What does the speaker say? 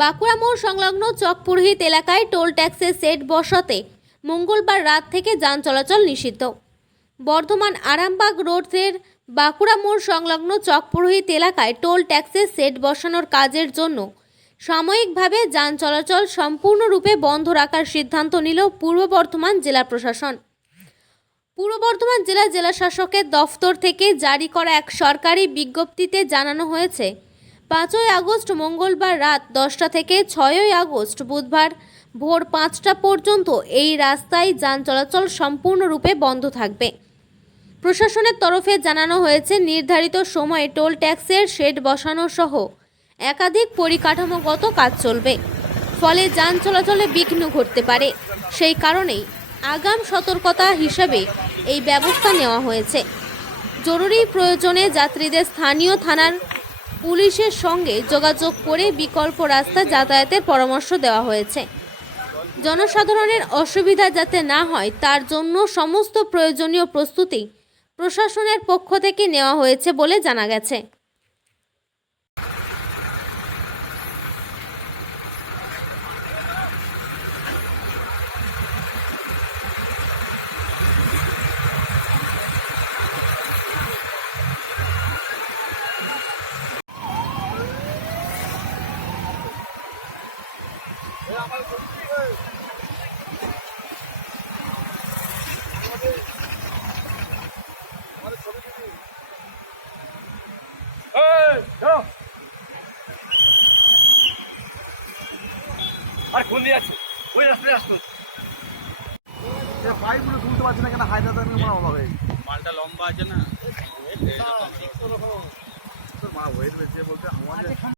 বাঁকুড়া মোড় সংলগ্ন চকপুরহিত এলাকায় টোল ট্যাক্সের সেট বসাতে মঙ্গলবার রাত থেকে যান চলাচল নিষিদ্ধ। বর্ধমান আরামবাগ রোডের বাঁকুড়া মোড় সংলগ্ন চকপুরহিত এলাকায় টোল ট্যাক্সের সেট বসানোর কাজের জন্য সাময়িকভাবে যান চলাচল সম্পূর্ণরূপে বন্ধ রাখার সিদ্ধান্ত নিল পূর্ব বর্ধমান জেলা প্রশাসন। পূর্ব বর্ধমান জেলা জেলা শাসকের দফতর থেকে জারি করা এক সরকারি বিজ্ঞপ্তিতে জানানো হয়েছে পাঁচই আগস্ট মঙ্গলবার রাত দশটা থেকে ছয়ই আগস্ট বুধবার ভোর পাঁচটা পর্যন্ত এই রাস্তায় যান চলাচল সম্পূর্ণরূপে বন্ধ থাকবে। প্রশাসনের তরফে জানানো হয়েছে, নির্ধারিত সময়ে টোল ট্যাক্সের শেড বসানো সহ একাধিক পরিকাঠামোগত কাজ চলবে। ফলে যান চলাচলে বিঘ্ন ঘটতে পারে। সেই কারণেই আগাম সতর্কতা হিসেবে এই ব্যবস্থা নেওয়া হয়েছে। জরুরি প্রয়োজনে যাত্রীদের স্থানীয় থানার পুলিশের সঙ্গে যোগাযোগ করে বিকল্প রাস্তা যাতায়াতের পরামর্শ দেওয়া হয়েছে। জনসাধারণের অসুবিধা যাতে না হয়, তার জন্য সমস্ত প্রয়োজনীয় প্রস্তুতি প্রশাসনের পক্ষ থেকে নেওয়া হয়েছে বলে জানা গেছে। আর কোন দিয়ে যাচ্ছে ওই রাস্তায় আসতো পাইপগুলো তুলতে পারছি না কেন? হায়দ্রাবাদ মনে হয়ে গেছে। মালটা লম্বা আছে না? মা ওয়েট বেশি বলতে আমাদের